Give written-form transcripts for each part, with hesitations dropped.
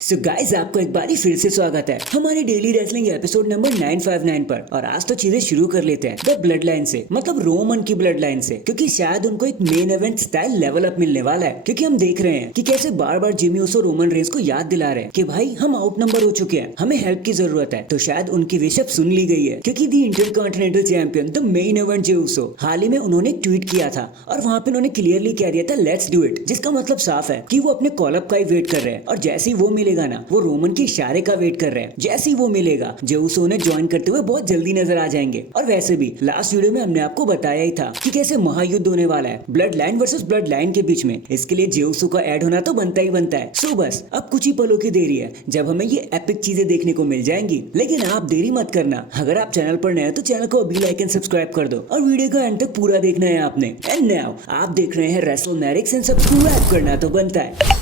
So guys आपको एक बार फिर से स्वागत है हमारे डेली रेसलिंग एपिसोड नंबर 959 पर। और आज तो चीजें शुरू कर लेते हैं द ब्लड लाइन से, मतलब रोमन की ब्लड लाइन से, क्योंकि शायद उनको एक main event style level up मिलने वाला है। क्योंकि हम देख रहे हैं कि कैसे बार बार जिमी ऊसो रोमन रेंस को याद दिला रहे हैं कि भाई हम आउट नंबर हो चुके हैं, हमें हेल्प की जरूरत है। तो शायद उनकी विश अब सुन ली गई है, क्योंकि the intercontinental champion the main event Jey Uso हाल ही में उन्होंने एक ट्वीट किया था और वहां पे उन्होंने क्लियरली कह दिया था लेट्स डू इट, जिसका मतलब साफ है कि वो अपने कॉल अप का ही वेट कर रहे हैं। और जैसे ही वो मिलेगा ना, वो रोमन के इशारे का वेट कर रहे हैं। जैसे ही वो मिलेगा, जो ऊसो ने ज्वाइन करते हुए बहुत जल्दी नजर आ जाएंगे। और वैसे भी लास्ट वीडियो में हमने आपको बताया ही था कि कैसे महायुद्ध होने वाला है blood line versus blood line के बीच में। इसके लिए जेउसो का ऐड होना तो बनता ही बनता है। सो बस अब कुछ ही पलों की देरी है जब हमें ये एपिक चीजें देखने को मिल जाएंगी। लेकिन आप देरी मत करना, अगर आप चैनल पर नए हैं तो चैनल को अभी लाइक एंड सब्सक्राइब कर दो और वीडियो को एंड तक पूरा देखना है आपने। एंड नाउ आप देख रहे हैं रेसलमैनिक्स एंड सब्सक्राइब करना तो बनता है।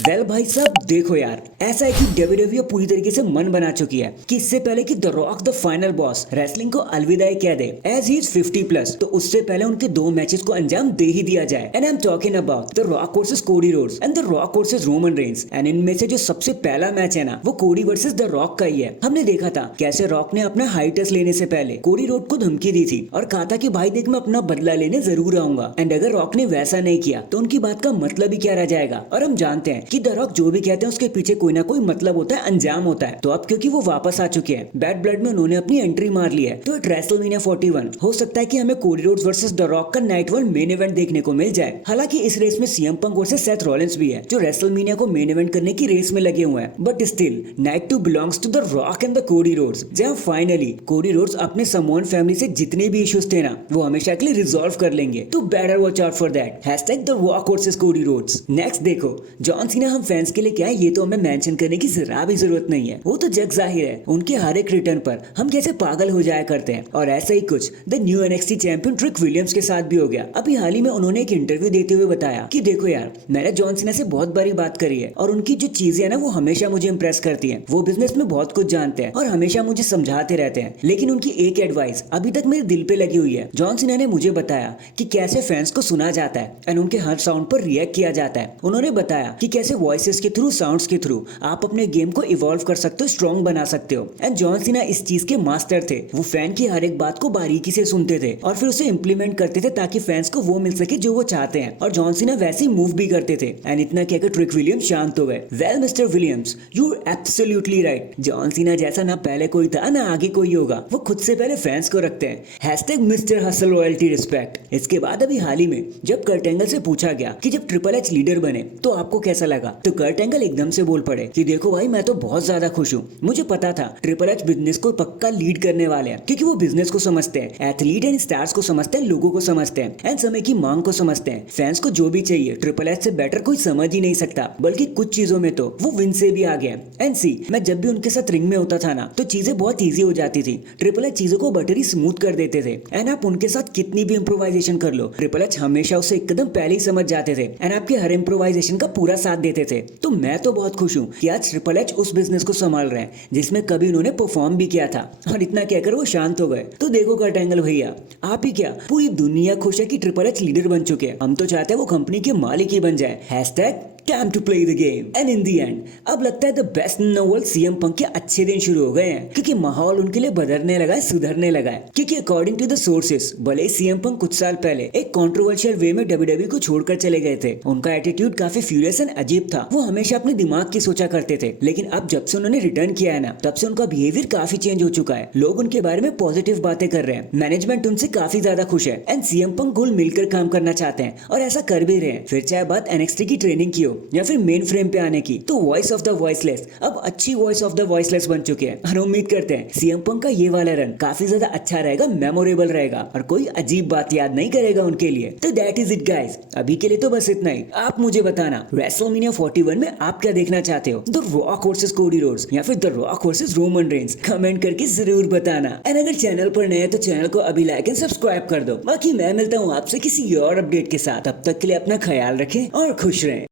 वेल भाई साहब देखो यार, ऐसा है कि डब्ल्यूडब्ल्यूई पूरी तरीके से मन बना चुकी है कि इससे पहले कि the rock the final boss wrestling को अलविदाई कह दे एज ही इज 50+, तो उससे पहले उनके 2 मैचेस को अंजाम दे ही दिया जाए। And I am talking about the rock versus Cody Rhodes and the rock versus Roman Reigns. And इनमें से जो सबसे पहला मैच है ना, वो कोडी वर्सेस द रॉक का ही है। हमने देखा था कैसे रॉक ने अपना हाइटस लेने से पहले कोडी रोड को धमकी दी थी और कहा था कि भाई देख मैं अपना बदला लेने जरूर आऊंगा। एंड अगर रॉक ने वैसा नहीं किया तो उनकी बात का मतलब ही क्या रह जाएगा। और हम जानते हैं कि द रॉक जो भी कहते हैं उसके पीछे कोई ना कोई मतलब होता है, अंजाम होता है। तो अब क्योंकि वो वापस आ चुके हैं, बैड ब्लड में उन्होंने अपनी एंट्री मार ली है, तो एट रेसलमेनिया 41 हो सकता है कि हमें Cody Rhodes versus the rock का नाइट वन मेन इवेंट देखने को मिल जाए। हालांकि इस रेस में CM Punk versus Seth Rollins भी है, जो रेसलमेनिया को मेन इवेंट करने की रेस में लगे हुए हैं। But still night 2 belongs to the Rock and the Cody Rhodes, जहां फाइनली कोडी रोड्स अपने समोन फैमिली से जितने भी इश्यूज थे ना, वो हमेशा के लिए रिजॉल्व कर लेंगे। तो better watch out for that #the rock versus Cody Rhodes. Next देखो, जॉन सीना हम फैंस के लिए क्या है ये तो हमें मेंशन करने की जरा भी जरूरत नहीं है, वो तो जग जाहिर है। उनके हर एक रिटर्न पर हम कैसे पागल हो जाया करते हैं। और ऐसा ही कुछ the new NXT champion trick Williams के साथ भी हो गया। अभी हाल ही में उन्होंने एक इंटरव्यू देते हुए बताया कि देखो यार, मैंने जॉन सीना से बहुत बारी बात करी है और उनकी जो चीजें है ना, वो हमेशा मुझे इंप्रेस करती है। वो बिजनेस में बहुत कुछ जानते हैं और हमेशा मुझे समझाते रहते हैं। लेकिन उनकी एक एडवाइस अभी तक मेरे दिल पे लगी हुई है। जॉन सीना ने मुझे बताया कि कैसे फैंस को सुना जाता है एंड उनके हर साउंड पर रिएक्ट किया जाता है। उन्होंने बताया कि कैसे वॉइसेस के थ्रू, साउंड्स के थ्रू आप अपने गेम को इवॉल्व कर सकते हो, स्ट्रॉन्ग बना सकते हो। एंड जॉन सीना इस चीज के मास्टर थे। वो फैन की हर एक बात को बारीकी से सुनते थे और फिर उसे इंप्लीमेंट करते थे ताकि फैंस को वो मिल सके जो वो चाहते हैं। और जॉन सीना वैसे ही मूव भी करते थे। एंड इतना कहकर ट्रिक विलियम्स शांत हो गए। Well Mr Williams, you are absolutely right. John Cena जैसा ना पहले कोई था ना आगे कोई होगा। वो खुद से पहले फैंस को रखते हैं। #Mister hustle royalty respect. इसके बाद अभी हाल ही में जब कर्ट एंगल से पूछा गया कि जब ट्रिपल एच लीडर बने तो आपको कैसा लगा, तो कर्ट एंगल एकदम से बोल पड़े कि देखो भाई मैं तो बहुत ज्यादा खुश हूँ। मुझे पता था ट्रिपल एच बिजनेस को पक्का लीड करने वाले हैं, क्योंकि वो बिजनेस को समझते हैं, एथलीट एंड स्टार्स को समझते हैं, लोगों को समझते हैं एंड समय की मांग को समझते हैं। फैंस को जो भी चाहिए ट्रिपल एच से बेटर कोई समझ ही नहीं सकता। बल्कि कुछ चीजों में तो वो विन से भी आ गया। एंड सी, मैं जब भी उनके साथ रिंग में होता था ना, तो चीजें बहुत ईजी हो जाती थी। ट्रिपल एच चीजों को बटरी स्मूथ कर देते थे। एंड आप उनके साथ कितनी भी इम्प्रोवाइजेशन कर लो, ट्रिपल एच हमेशा उसे एकदम पहले ही समझ जाते थे एंड आपके हर इम्प्रोवाइजेशन का पूरा साथ देते थे। तो मैं तो बहुत खुश हूँ कि आज ट्रिपल एच उस बिजनेस को संभाल रहे हैं जिसमें कभी उन्होंने परफॉर्म भी किया था। और इतना कहकर वो शांत हो गए। तो देखो कर्ट एंगल भैया, आप ही क्या पूरी दुनिया खुश है कि ट्रिपल एच लीडर बन चुके हैं। हम तो चाहते हैं वो कंपनी के मालिक ही बन जाए। Time to play the game. And in the end, अब लगता है the best in the world CM Punk के अच्छे दिन शुरू हो गए हैं, क्योंकि माहौल उनके लिए बदलने लगा है, सुधरने लगा है। क्योंकि अकॉर्डिंग टू द सोर्सेस, भले ही सीएम पंक कुछ साल पहले एक कंट्रोवर्शियल वे में डब्ल्यूडब्ल्यूई को छोड़कर चले गए थे, उनका एटीट्यूड काफी फ्यूरियस एंड अजीब था। वो हमेशा अपने दिमाग की सोचा करते थे। लेकिन अब जब से उन्होंने रिटर्न किया है ना, तब से उनका बिहेवियर काफी चेंज हो चुका है। लोग उनके बारे में पॉजिटिव बातें कर रहे हैं, मैनेजमेंट उनसे काफी ज्यादा खुश है एंड सीएम पंक घुल मिलकर काम करना चाहते हैं और ऐसा कर भी रहे हैं। फिर चाहे बात एनएक्सटी की ट्रेनिंग की हो या फिर मेन फ्रेम पे आने की, तो वॉइस ऑफ द वॉइसलेस अब अच्छी वॉइस ऑफ द वॉइसलेस बन चुके हैं। और उम्मीद करते हैं सीएम पंक का ये वाला रन काफी ज्यादा अच्छा रहेगा, मेमोरेबल रहेगा और कोई अजीब बात याद नहीं करेगा उनके लिए। तो दैट इज इट गाइस, अभी के लिए तो बस इतना ही। आप मुझे बताना रेसलमेनिया 41 में आप क्या देखना चाहते हो, the rock versus Cody Rhodes या फिर the rock versus Roman Reigns? Comment करके जरूर बताना। एंड अगर चैनल पर नए हैं तो चैनल को अभी लाइक एंड सब्सक्राइब कर दो। बाकी मैं मिलता हूँ आपसे किसी और अपडेट के साथ। तब तक के लिए अपना ख्याल रखें और खुश रहें।